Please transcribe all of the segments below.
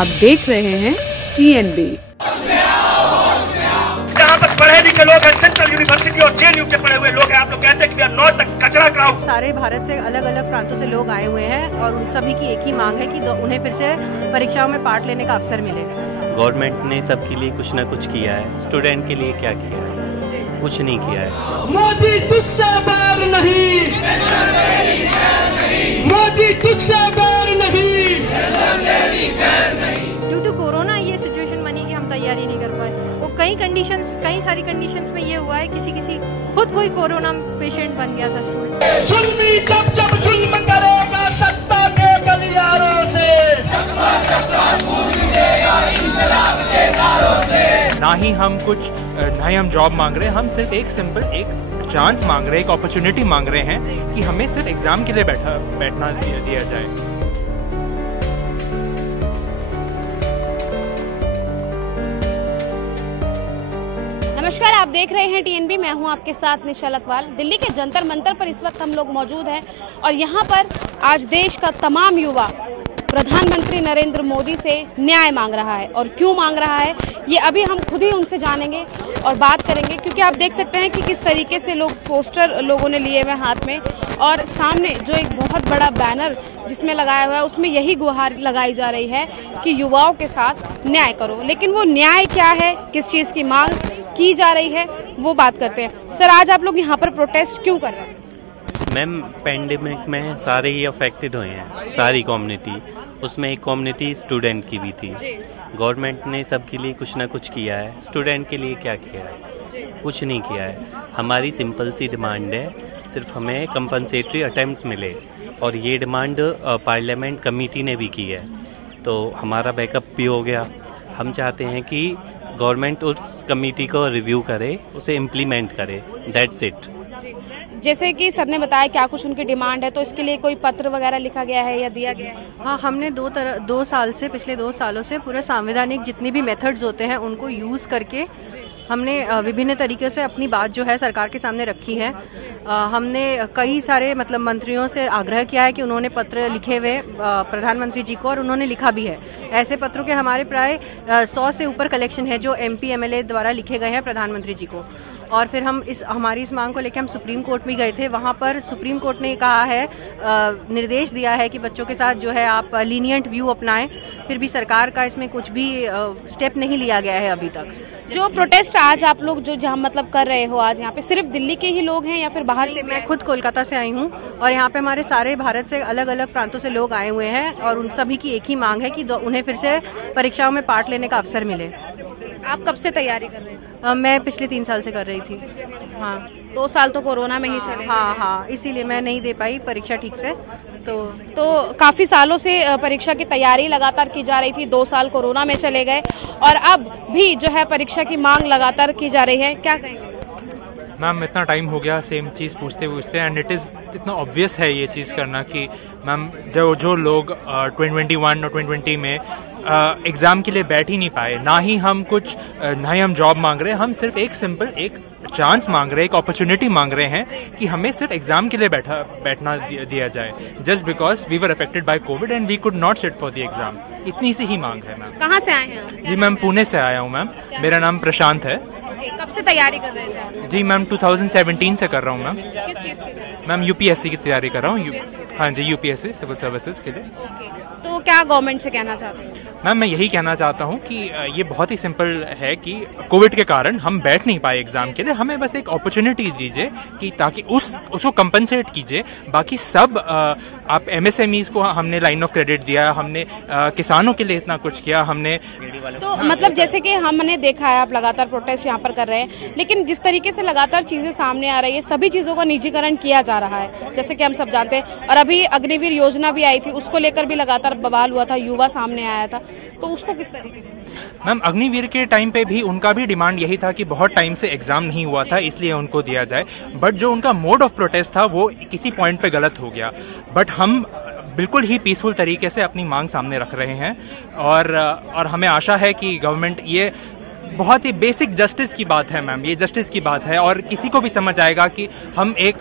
आप देख रहे हैं TNB। यहाँ पर पढ़े लिखे लोग हैं, सेंट्रल यूनिवर्सिटी और JNU के पढ़े हुए लोग हैं। आप लोग कहते हैं कि नॉट कचरा क्राउड। सारे भारत से अलग अलग प्रांतों से लोग आए हुए हैं और उन सभी की एक ही मांग है कि उन्हें फिर से परीक्षाओं में पार्ट लेने का अवसर मिले। गवर्नमेंट ने सबके लिए कुछ न कुछ किया है, स्टूडेंट के लिए क्या किया है? कुछ नहीं किया है। मोदी तुझसे बैर नहीं, मोदी तुझसे बैर नहीं। ड्यू टू कोरोना ये सिचुएशन बनी कि हम तैयारी नहीं कर पाए। वो कई सारी कंडीशंस में ये हुआ है, किसी खुद कोई कोरोना पेशेंट बन गया था स्टूडेंट। जुल्मी जब जुल्म करेगा सत्ता के गलियारों से, ना ही हम जॉब मांग रहे हैं, हम सिर्फ एक सिंपल एक चांस मांग रहे हैं, एक अपॉर्चुनिटी मांग रहे हैं कि हमें सिर्फ एग्जाम के लिए बैठना दिया जाए। नमस्कार, आप देख रहे हैं TNB। मैं हूं आपके साथ निशा लतवाल। दिल्ली के जंतर मंतर पर इस वक्त हम लोग मौजूद हैं और यहां पर आज देश का तमाम युवा प्रधानमंत्री नरेंद्र मोदी से न्याय मांग रहा है। और क्यों मांग रहा है ये अभी हम खुद ही उनसे जानेंगे और बात करेंगे, क्योंकि आप देख सकते हैं कि किस तरीके से पोस्टर लोगों ने लिए हुए हाथ में और सामने जो एक बहुत बड़ा बैनर जिसमें लगाया हुआ है उसमें यही गुहार लगाई जा रही है कि युवाओं के साथ न्याय करो। लेकिन वो न्याय क्या है, किस चीज़ की मांग की जा रही है, वो बात करते हैं। सर, आज आप लोग यहाँ पर प्रोटेस्ट क्यों कर रहे हैं? मैम, पेंडेमिक में सारे ही अफेक्टेड हुए हैं, सारी कम्युनिटी। उसमें एक कम्युनिटी स्टूडेंट की भी थी। गवर्नमेंट ने सबके लिए कुछ ना कुछ किया है, स्टूडेंट के लिए क्या किया है? कुछ नहीं किया है। हमारी सिंपल सी डिमांड है, सिर्फ हमें कंपनसेटरी अटेम्प्ट मिले और ये डिमांड पार्लियामेंट कमेटी ने भी की है, तो हमारा बैकअप भी हो गया। हम चाहते हैं कि गवर्नमेंट उस कमेटी को रिव्यू करे, उसे इम्प्लीमेंट करे, दैट्स इट। जैसे कि सर ने बताया क्या कुछ उनकी डिमांड है, तो इसके लिए कोई पत्र वगैरह लिखा गया है या दिया गया है? हाँ, हमने पिछले 2 सालों से पूरे संवैधानिक जितनी भी मेथड्स होते हैं उनको यूज़ करके हमने विभिन्न तरीके से अपनी बात जो है सरकार के सामने रखी है। हमने कई सारे मंत्रियों से आग्रह किया है कि उन्होंने पत्र लिखे हुए प्रधानमंत्री जी को, और उन्होंने लिखा भी है। ऐसे पत्रों के हमारे प्राय 100 से ऊपर कलेक्शन है जो MP MLA द्वारा लिखे गए हैं प्रधानमंत्री जी को। और फिर हम हमारी इस मांग को लेकर हम सुप्रीम कोर्ट में गए थे। वहाँ पर सुप्रीम कोर्ट ने कहा है, निर्देश दिया है कि बच्चों के साथ जो है आप लीनियंट व्यू अपनाएं। फिर भी सरकार का इसमें कुछ भी स्टेप नहीं लिया गया है अभी तक। जो प्रोटेस्ट आज आप लोग जो जहाँ कर रहे हो, आज यहाँ पे सिर्फ दिल्ली के ही लोग हैं या फिर बाहर से? मैं खुद कोलकाता से आई हूँ और यहाँ पे हमारे सारे भारत से अलग अलग प्रांतों से लोग आए हुए हैं और उन सभी की एक ही मांग है कि उन्हें फिर से परीक्षाओं में पार्ट लेने का अवसर मिले। आप कब से तैयारी कर रहे हैं? मैं पिछले 3 साल से कर रही थी। हाँ, 2 साल तो कोरोना में ही चले। हाँ, इसीलिए मैं नहीं दे पाई परीक्षा ठीक से। तो काफ़ी सालों से परीक्षा की तैयारी लगातार की जा रही थी, 2 साल कोरोना में चले गए और अब भी जो है परीक्षा की मांग लगातार की जा रही है, क्या कहेंगे? मैम, इतना टाइम हो गया सेम चीज़ पूछते एंड इट इज़ इतना ऑब्वियस है ये चीज़ करना कि मैम जो लोग 2021 और 2020 में एग्ज़ाम के लिए बैठ ही नहीं पाए, ना ही हम जॉब मांग रहे हैं, हम सिर्फ एक सिंपल एक चांस मांग रहे हैं, एक अपॉर्चुनिटी मांग रहे हैं कि हमें सिर्फ एग्जाम के लिए बैठना दिया जाए, just because we were affected by COVID and we could not sit for the exam. इतनी सी ही मांग है मैम। कहाँ से आए हैं? जी मैम, पुणे से आया हूँ मैम। मेरा नाम प्रशांत है। कब से तैयारी कर रहे हैं? जी मैम, 2017 से कर रहा हूँ मैम। किस चीज़ की? मैम, UPSC की तैयारी कर रहा हूँ। हाँ जी, UPSC सिविल सर्विसेज के लिए। तो क्या गवर्नमेंट से कहना चाहते हैं? मैम, मैं यही कहना चाहता हूँ कि ये बहुत ही सिंपल है कि कोविड के कारण हम बैठ नहीं पाए एग्जाम के लिए, हमें बस एक अपॉर्चुनिटी दीजिए कि ताकि उसको कंपनसेट कीजिए। बाकी सब आप MSMEs को हमने लाइन ऑफ क्रेडिट दिया, हमने किसानों के लिए इतना कुछ किया, हमने तो जैसे कि हमने देखा है आप लगातार प्रोटेस्ट यहाँ पर कर रहे हैं, लेकिन जिस तरीके से लगातार चीज़ें सामने आ रही हैं, सभी चीज़ों का निजीकरण किया जा रहा है, जैसे कि हम सब जानते हैं। और अभी अग्निवीर योजना भी आई थी, उसको लेकर भी लगातार बवाल हुआ था, युवा सामने आया था, तो उसको किस तरीके से? मैम, अग्निवीर के टाइम पे भी उनका भी डिमांड यही था कि बहुत टाइम से एग्जाम नहीं हुआ था इसलिए उनको दिया जाए, बट जो उनका मोड ऑफ प्रोटेस्ट था वो किसी पॉइंट पे गलत हो गया। बट हम बिल्कुल ही पीसफुल तरीके से अपनी मांग सामने रख रहे हैं और हमें आशा है कि गवर्नमेंट, ये बहुत ही बेसिक जस्टिस की बात है मैम, ये जस्टिस की बात है और किसी को भी समझ आएगा कि हम एक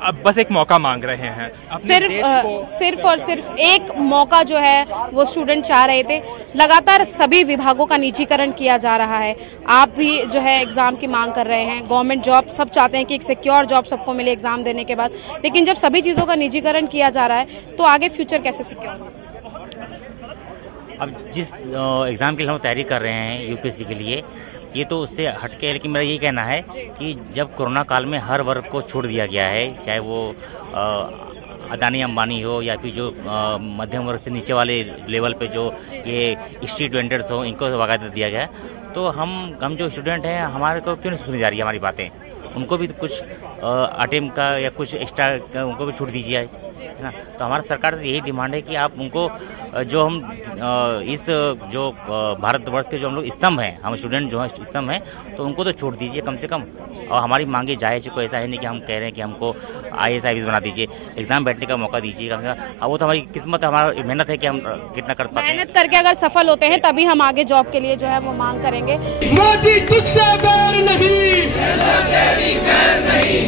अब बस एक मौका मांग रहे हैं। सिर्फ और सिर्फ एक मौका जो है वो स्टूडेंट चाह रहे थे। लगातार सभी विभागों का निजीकरण किया जा रहा है। आप भी जो है एग्ज़ाम की मांग कर रहे हैं। गवर्नमेंट जॉब सब चाहते हैं कि एक सिक्योर जॉब सबको मिले एग्ज़ाम देने के बाद, लेकिन जब सभी चीज़ों का निजीकरण किया जा रहा है तो आगे फ्यूचर कैसे सिक्योर होगा? अब जिस एग्ज़ाम के लिए हम तैयारी कर रहे हैं यूपीएससी के लिए, ये तो उससे हटके है, लेकिन मेरा यही कहना है कि जब कोरोना काल में हर वर्ग को छोड़ दिया गया है, चाहे वो अदानी अंबानी हो या फिर जो मध्यम वर्ग से नीचे वाले लेवल पे जो ये स्ट्रीट वेंडर्स हो, इनको बाकायदा दिया गया है। तो हम जो स्टूडेंट हैं, हमारे को क्यों नहीं सुनी जा रही है हमारी बातें? उनको भी कुछ अटेम्प्ट का या कुछ एक्स्ट्रा उनको भी छूट दीजिए, है ना। तो हमारा सरकार से यही डिमांड है कि आप उनको जो हम इस जो भारतवर्ष के जो हम लोग स्तंभ हैं, हम स्टूडेंट जो हैं स्तंभ हैं, तो उनको तो छोड़ दीजिए कम से कम। और हमारी मांगे जायज़, कोई ऐसा है नहीं कि हम कह रहे हैं कि हमको IAS IPS बना दीजिए, एग्जाम बैठने का मौका दीजिए कम से कम। वो तो हमारी किस्मत, हमारा मेहनत है कि हम कितना कर पाते हैं। मेहनत करके अगर सफल होते हैं तभी हम आगे जॉब के लिए जो है वो मांग करेंगे। मोदी तुझसे बैर नहीं,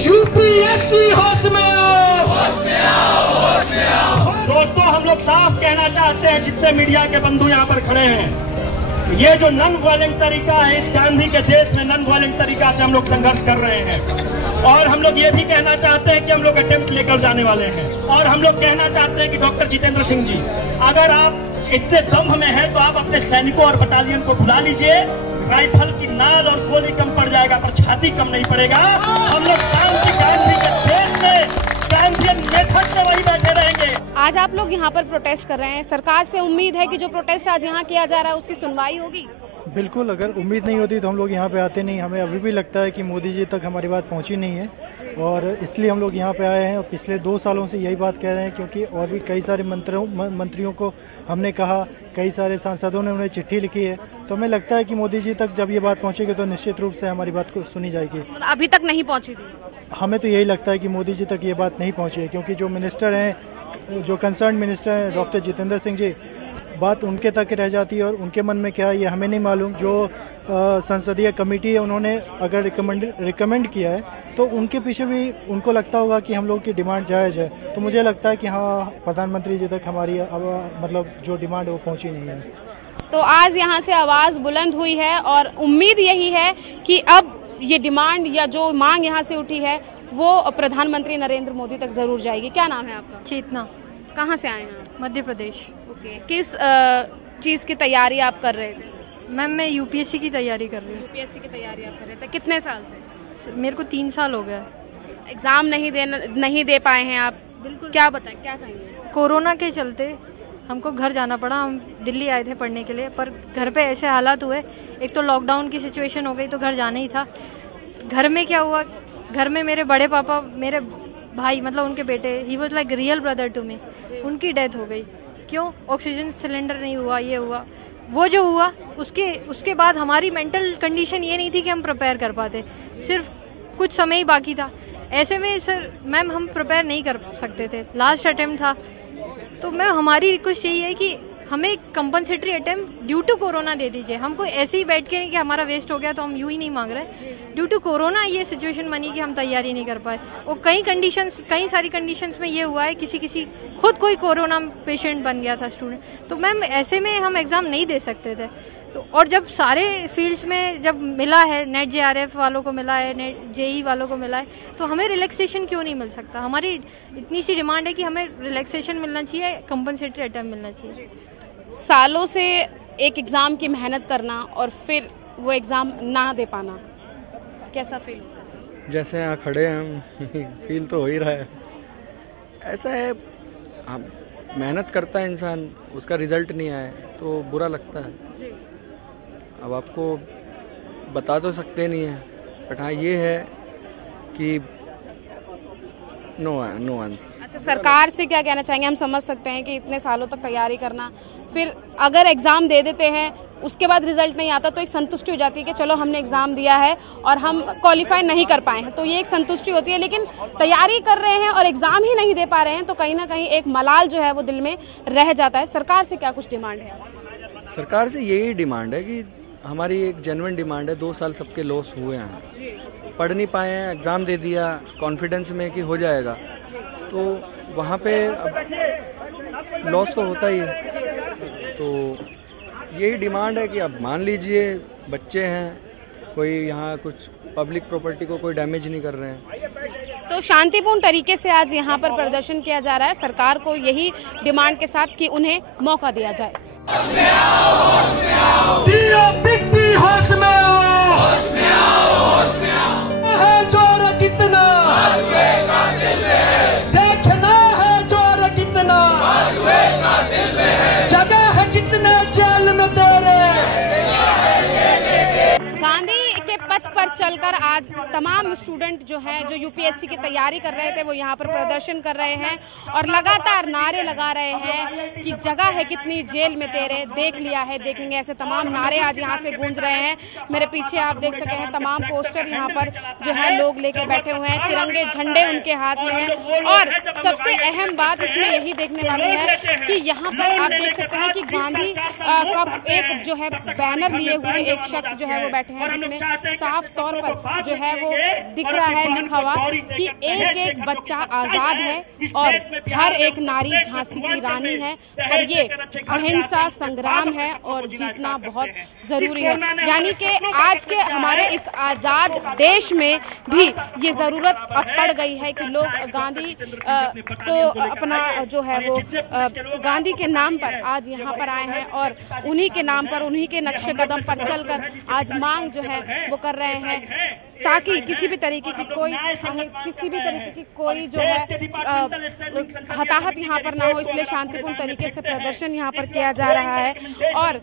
यूपीएससी होश में आओ, होश में आओ, होश में आओ। दोस्तों, हम लोग साफ कहना चाहते हैं, जितने मीडिया के बंधु यहाँ पर खड़े हैं, ये जो नॉन वायलेंट तरीका है, इस गांधी के देश में नॉन वायलेंट तरीका से हम लोग संघर्ष कर रहे हैं। और हम लोग ये भी कहना चाहते हैं कि हम लोग अटेम्प्ट लेकर जाने वाले हैं। और हम लोग कहना चाहते हैं कि डॉक्टर जितेंद्र सिंह जी, अगर आप इतने दम्भ में हैं तो आप अपने सैनिकों और बटालियन को बुला लीजिए। राइफल की नाल और गोली कम पड़ जाएगा पर छाती कम नहीं पड़ेगा। हम लोग गांधी के देश में गांधीयन मेथड से वही बैठे रहेंगे। आज आप लोग यहाँ पर प्रोटेस्ट कर रहे हैं, सरकार से उम्मीद है कि जो प्रोटेस्ट आज यहाँ किया जा रहा है उसकी सुनवाई होगी? बिल्कुल, अगर उम्मीद नहीं होती तो हम लोग यहाँ पे आते नहीं। हमें अभी भी लगता है कि मोदी जी तक हमारी बात पहुँची नहीं है, और इसलिए हम लोग यहाँ पे आए हैं। और पिछले 2 सालों से यही बात कह रहे हैं, क्योंकि और भी कई सारे मंत्रियों को हमने कहा, कई सारे सांसदों ने उन्हें चिट्ठी लिखी है। तो हमें लगता है कि मोदी जी तक जब ये बात पहुँचेगी तो निश्चित रूप से हमारी बात को सुनी जाएगी। अभी तक नहीं पहुँची? हमें तो यही लगता है कि मोदी जी तक ये बात नहीं पहुँची है, क्योंकि जो मिनिस्टर हैं, जो कंसर्न मिनिस्टर हैं डॉक्टर जितेंद्र सिंह जी, बात उनके तक रह जाती है और उनके मन में क्या है ये हमें नहीं मालूम। जो संसदीय कमेटी है, उन्होंने अगर रिकमेंड किया है तो उनके पीछे भी उनको लगता होगा कि हम लोग की डिमांड जायज़ है। तो मुझे लगता है कि हाँ, प्रधानमंत्री जी तक हमारी मतलब जो डिमांड है वो पहुँची नहीं है। तो आज यहाँ से आवाज़ बुलंद हुई है और उम्मीद यही है कि अब ये डिमांड या जो मांग यहाँ से उठी है वो प्रधानमंत्री नरेंद्र मोदी तक ज़रूर जाएगी। क्या नाम है आपका? चेतना। कहाँ से आए हैं? मध्य प्रदेश। ओके, किस चीज़ की तैयारी आप कर रहे थे? मैम, मैं यूपीएससी की तैयारी कर रही हूँ। यूपीएससी की तैयारी आप कर रहे थे, कितने साल से? मेरे को 3 साल हो गया। एग्ज़ाम नहीं दे पाए हैं आप? बिल्कुल। क्या बताएं, क्या कहेंगे? कोरोना के चलते हमको घर जाना पड़ा। हम दिल्ली आए थे पढ़ने के लिए, पर घर पे ऐसे हालात हुए, एक तो लॉकडाउन की सिचुएशन हो गई तो घर जाना ही था। घर में क्या हुआ, घर में मेरे बड़े पापा, मेरे भाई मतलब उनके बेटे, he was like real brother to me, उनकी डेथ हो गई। क्यों? ऑक्सीजन सिलेंडर नहीं हुआ, ये हुआ वो जो हुआ। उसके बाद हमारी मेंटल कंडीशन ये नहीं थी कि हम प्रिपेयर कर पाते, सिर्फ कुछ समय ही बाकी था। ऐसे में सर मैम हम प्रिपेयर नहीं कर सकते थे, लास्ट अटेम्प्ट था। तो मैम हमारी रिक्वेस्ट यही है कि हमें compensatory attempt due to corona दे दीजिए। हमको ऐसे ही बैठ के नहीं कि हमारा वेस्ट हो गया तो हम यूँ ही नहीं मांग रहे। ड्यू टू कोरोना ये सिचुएशन बनी कि हम तैयारी नहीं कर पाए। और कई सारी कंडीशंस में ये हुआ है, किसी खुद कोई कोरोना पेशेंट बन गया था स्टूडेंट, तो मैम ऐसे में हम एग्ज़ाम नहीं दे सकते थे। तो और जब सारे फील्ड्स में जब मिला है, नेट JRF वालों को मिला है, नेट JEE वालों को मिला है, तो हमें रिलैक्सेशन क्यों नहीं मिल सकता? हमारी इतनी सी डिमांड है कि हमें रिलैक्सेशन मिलना चाहिए, कंपनसेटरी अटेम्प्ट मिलना चाहिए। सालों से एक एग्ज़ाम की मेहनत करना और फिर वो एग्ज़ाम ना दे पाना, कैसा फील होता है? जैसे यहाँ खड़े हैं हम, फील तो हो ही रहा है। ऐसा है, हम मेहनत करता है इंसान, उसका रिजल्ट नहीं आए तो बुरा लगता है। अब आपको बता तो सकते नहीं है, बट हाँ ये है कि नो आंसर। अच्छा, सरकार से क्या कहना चाहेंगे? हम समझ सकते हैं कि इतने सालों तक तैयारी करना, फिर अगर एग्ज़ाम दे देते हैं उसके बाद रिजल्ट नहीं आता तो एक संतुष्टि हो जाती है कि चलो हमने एग्ज़ाम दिया है और हम क्वालिफाई नहीं कर पाए हैं, तो ये एक संतुष्टि होती है। लेकिन तैयारी कर रहे हैं और एग्ज़ाम ही नहीं दे पा रहे हैं तो कहीं ना कहीं एक मलाल जो है वो दिल में रह जाता है। सरकार से क्या कुछ डिमांड है? सरकार से यही डिमांड है कि हमारी एक जेन्युइन डिमांड है, 2 साल सबके लॉस हुए हैं पढ़ नहीं पाए हैं, एग्ज़ाम दे दिया कॉन्फिडेंस में कि हो जाएगा, तो वहाँ पे अब लॉस तो होता ही है। तो यही डिमांड है कि अब मान लीजिए बच्चे हैं, कोई यहाँ कुछ पब्लिक प्रॉपर्टी को कोई डैमेज नहीं कर रहे हैं। तो शांतिपूर्ण तरीके से आज यहाँ पर प्रदर्शन किया जा रहा है, सरकार को यही डिमांड के साथ कि उन्हें मौका दिया जाए। है जोर कितना, देखना है जोर कितना, जगह है कितने जेल में तेरे। गांधी के पथ पर चलकर आज तमाम स्टूडेंट जो हैं, जो यूपीएससी की तैयारी कर रहे थे, वो यहाँ पर प्रदर्शन कर रहे हैं और लगातार नारे लगा रहे हैं कि जगह है कितनी जेल में तेरे, देख लिया है देखेंगे, ऐसे तमाम नारे आज यहाँ से गूंज रहे हैं। मेरे पीछे आप देख सके हैं तमाम पोस्टर यहाँ पर जो है लोग लेके बैठे हुए हैं, तिरंगे झंडे उनके हाथ में हैं। और सबसे अहम बात इसमें यही देखने वाली है कि यहाँ पर आप देख सकते हैं कि गांधी का एक जो है बैनर लिए हुए एक शख्स जो है वो बैठे हैं, जिसमें साफ तौर पर जो है वो दिख रहा है लिखा हुआ कि एक एक बच्चा आजाद है और हर एक नारी झांसी की रानी है, और ये अहिंसा संग्राम है और जीतना बहुत जरूरी है। यानी कि आज के हमारे इस आजाद देश में भी ये जरूरत अब पड़ गई है कि लोग गांधी को अपना जो है वो गांधी के नाम पर आज यहाँ पर आए हैं और उन्हीं के नाम पर, उन्हीं के नक्शे कदम पर चलकर आज मांग जो है वो कर रहे हैं, ताकि किसी भी तरीके की कोई जो है हताहत यहाँ पर ना हो। इसलिए शांतिपूर्ण तरीके से प्रदर्शन यहाँ पर किया जा रहा है और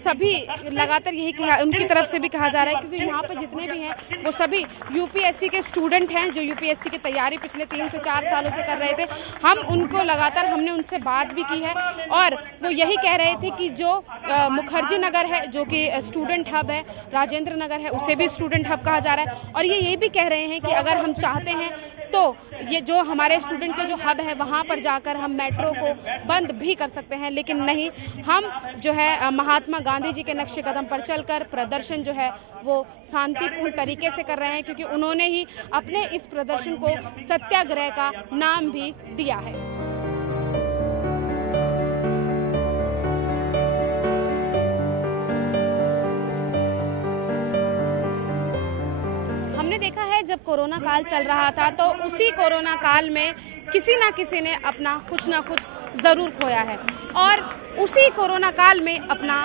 सभी लगातार यही उनकी तरफ से भी कहा जा रहा है, क्योंकि यहाँ पर जितने भी हैं वो सभी यूपीएससी के स्टूडेंट हैं, जो यूपीएससी की तैयारी पिछले 3 से 4 सालों से कर रहे थे। हम उनको लगातार हमने उनसे बात भी की है और वो यही कह रहे थे कि जो मुखर्जी नगर है जो कि स्टूडेंट हब है, राजेंद्र नगर है उसे भी स्टूडेंट हब कहा जा रहा है, और ये भी कह रहे हैं कि अगर हम चाहते हैं तो ये जो हमारे स्टूडेंट के जो हब है वहाँ पर जाकर हम मेट्रो को बंद भी कर सकते हैं, लेकिन नहीं, हम जो है महात्मा गांधी जी के नक्शे कदम पर चलकर प्रदर्शन जो है वो शांतिपूर्ण तरीके से कर रहे हैं, क्योंकि उन्होंने ही अपने इस प्रदर्शन को सत्याग्रह का नाम भी दिया है। हमने देखा है जब कोरोना काल चल रहा था तो उसी कोरोना काल में किसी ना किसी ने अपना कुछ ना कुछ ज़रूर खोया है, और उसी कोरोना काल में अपना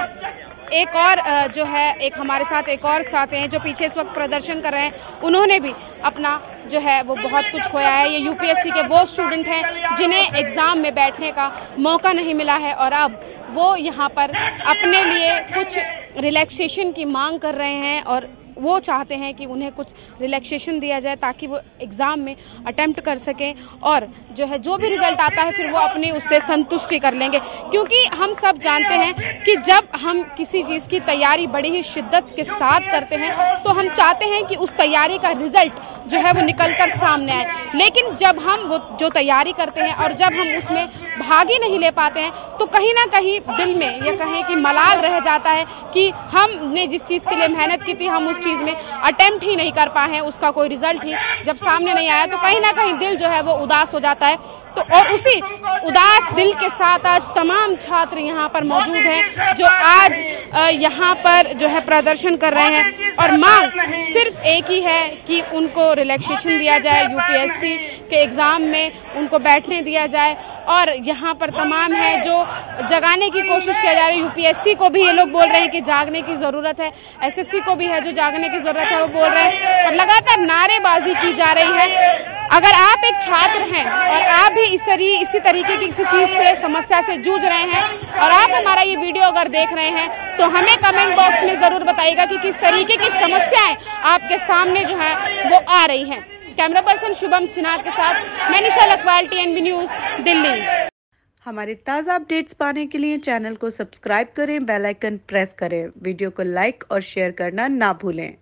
एक और जो है एक हमारे साथ एक और साथी हैं जो पीछे इस वक्त प्रदर्शन कर रहे हैं, उन्होंने भी अपना जो है वो बहुत कुछ खोया है। ये यूपीएससी के वो स्टूडेंट हैं जिन्हें एग्ज़ाम में बैठने का मौका नहीं मिला है और अब वो यहाँ पर अपने लिए कुछ रिलैक्सेशन की मांग कर रहे हैं और वो चाहते हैं कि उन्हें कुछ रिलैक्सेशन दिया जाए ताकि वो एग्ज़ाम में अटेम्प्ट कर सकें और जो है जो भी रिज़ल्ट आता है फिर वो अपनी उससे संतुष्टि कर लेंगे। क्योंकि हम सब जानते हैं कि जब हम किसी चीज़ की तैयारी बड़ी ही शिद्दत के साथ करते हैं तो हम चाहते हैं कि उस तैयारी का रिज़ल्ट जो है वो निकल कर सामने आए, लेकिन जब हम वो जो तैयारी करते हैं और जब हम उसमें भाग ही नहीं ले पाते हैं तो कहीं ना कहीं दिल में या कहें कि मलाल रह जाता है कि हमने जिस चीज़ के लिए मेहनत की थी हम उस चीज़ में अटेम्प्ट ही नहीं कर पाए हैं, उसका कोई रिजल्ट ही जब सामने नहीं आया तो कहीं ना कहीं दिल जो है वो उदास हो जाता है। तो और उसी उदास दिल के साथ आज तमाम छात्र यहाँ पर मौजूद हैं जो आज यहाँ पर जो है प्रदर्शन कर रहे हैं और मांग सिर्फ एक ही है कि उनको रिलैक्सेशन दिया जाए, यूपीएससी के एग्ज़ाम में उनको बैठने दिया जाए। और यहाँ पर तमाम है जो जगाने की कोशिश किया जा रही है, यूपीएससी को भी ये लोग बोल रहे हैं कि जागने की ज़रूरत है, एसएससी को भी है जो जागने की ज़रूरत है वो बोल रहे हैं और लगातार नारेबाजी की जा रही है। अगर आप एक छात्र हैं और आप भी इसी तरीके की किसी चीज़ से समस्या से जूझ रहे हैं और आप हमारा ये वीडियो अगर देख रहे हैं तो हमें कमेंट बॉक्स में ज़रूर बताइएगा कि किस तरीके की समस्याएं आपके सामने जो है वो आ रही हैं। कैमरा पर्सन शुभम सिन्हा के साथ मैं निशा लखवाल, TNB न्यूज़, दिल्ली। हमारे ताज़ा अपडेट्स पाने के लिए चैनल को सब्सक्राइब करें, बेल आइकन प्रेस करें, वीडियो को लाइक और शेयर करना ना भूलें।